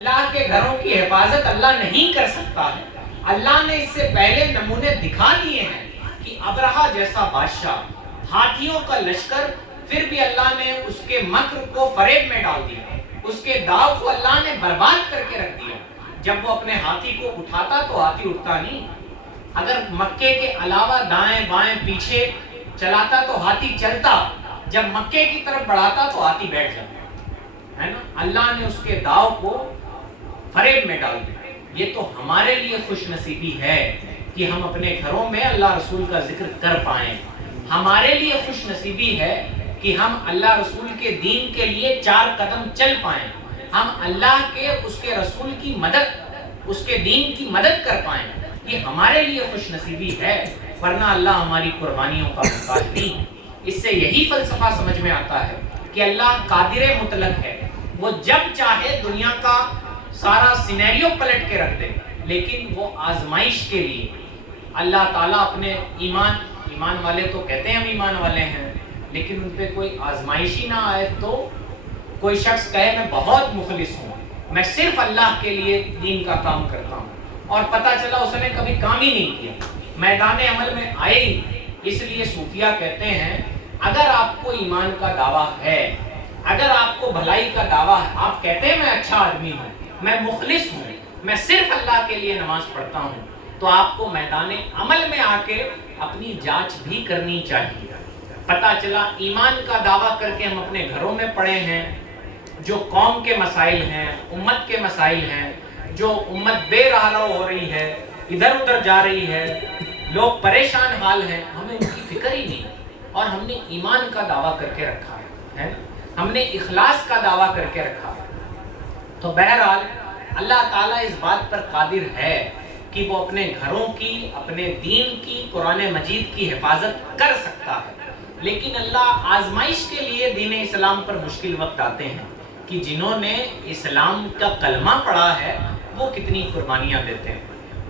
اللہ کے گھروں کی حفاظت اللہ نہیں کر سکتا ہے۔ اللہ نے اس سے پہلے نمونے دکھا دیے ہیں کہ ابرہہ جیسا بادشاہ، ہاتھیوں کا لشکر، پھر بھی اللہ نے اس کے مکر کو فریب میں ڈال دیا، اس کے داؤ کو اللہ نے برباد کر کے رکھ دیا۔ جب وہ اپنے ہاتھی کو اٹھاتا تو ہاتھی اٹھتا نہیں، اگر مکے کے علاوہ دائیں بائیں پیچھے چلاتا تو ہاتھی چلتا، جب مکے کی طرف بڑھاتا تو ہاتھی بیٹھ جاتا ہے نا۔ اللہ نے اس کے داؤ کو فریب میں ڈال دیا۔ یہ تو ہمارے لیے خوش نصیبی ہے کہ ہم اپنے گھروں میں اللہ رسول کا ذکر کر پائیں۔ ہمارے لیے خوش نصیبی ہے کہ ہم اللہ رسول کے دین کے لیے 4 قدم چل پائیں، ہم اللہ کے اس کے رسول کی مدد، اس کے دین کی مدد کر پائیں۔ یہ ہمارے لیے خوش نصیبی ہے، ورنہ اللہ ہماری قربانیوں کا محتاج نہیں۔ اس سے یہی فلسفہ سمجھ میں آتا ہے کہ اللہ قادر مطلق ہے، وہ جب چاہے دنیا کا سارا سینیریو پلٹ کے رکھ دے، لیکن وہ آزمائش کے لیے اللہ تعالیٰ اپنے ایمان والے تو کہتے ہیں ہم ایمان والے ہیں، لیکن ان پہ کوئی آزمائش ہی نہ آئے تو کوئی شخص کہے میں بہت مخلص ہوں، میں صرف اللہ کے لیے دین کا کام کرتا ہوں، اور پتہ چلا اس نے کبھی کام ہی نہیں کیا، میدان عمل میں آئے ہی۔ اس لیے صوفیہ کہتے ہیں اگر آپ کو ایمان کا دعویٰ ہے، اگر آپ کو بھلائی کا دعویٰ ہے، آپ کہتے ہیں میں اچھا آدمی ہوں، میں مخلص ہوں، میں صرف اللہ کے لیے نماز پڑھتا ہوں، تو آپ کو میدان عمل میں آ کے اپنی جانچ بھی کرنی چاہیے۔ پتہ چلا ایمان کا دعویٰ کر کے ہم اپنے گھروں میں پڑے ہیں، جو قوم کے مسائل ہیں، امت کے مسائل ہیں، جو امت بے راہ رو ہو رہی ہے، ادھر ادھر جا رہی ہے، لوگ پریشان حال ہیں، ہمیں ان کی فکر ہی نہیں، اور ہم نے ایمان کا دعویٰ کر کے رکھا ہے، ہم نے اخلاص کا دعویٰ کر کے رکھا ہے۔ تو بہرحال اللہ تعالیٰ اس بات پر قادر ہے کہ وہ اپنے گھروں کی، اپنے دین کی، قرآن مجید کی حفاظت کر سکتا ہے، لیکن اللہ آزمائش کے لیے دین اسلام پر مشکل وقت آتے ہیں کہ جنہوں نے اسلام کا کلمہ پڑھا ہے وہ کتنی قربانیاں دیتے ہیں،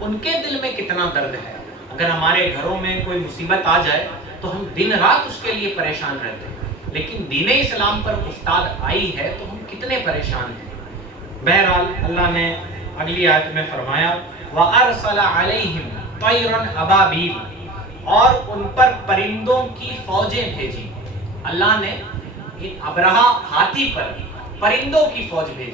ان کے دل میں کتنا درد ہے۔ اگر ہمارے گھروں میں کوئی مصیبت آ جائے تو ہم دن رات اس کے لیے پریشان رہتے ہیں، لیکن دین اسلام پر استاد آئی ہے تو ہم کتنے پریشان ہیں۔ بہرحال اللہ نے اگلی آیت میں فرمایا وَأَرْسَلَ عَلَيْهِمْ طَيْرًا أَبَابِيلَ، اور ان پر پرندوں کی فوجیں بھیجی۔ اللہ نے ابرہہ ہاتھی پر پرندوں کی فوج بھیجی۔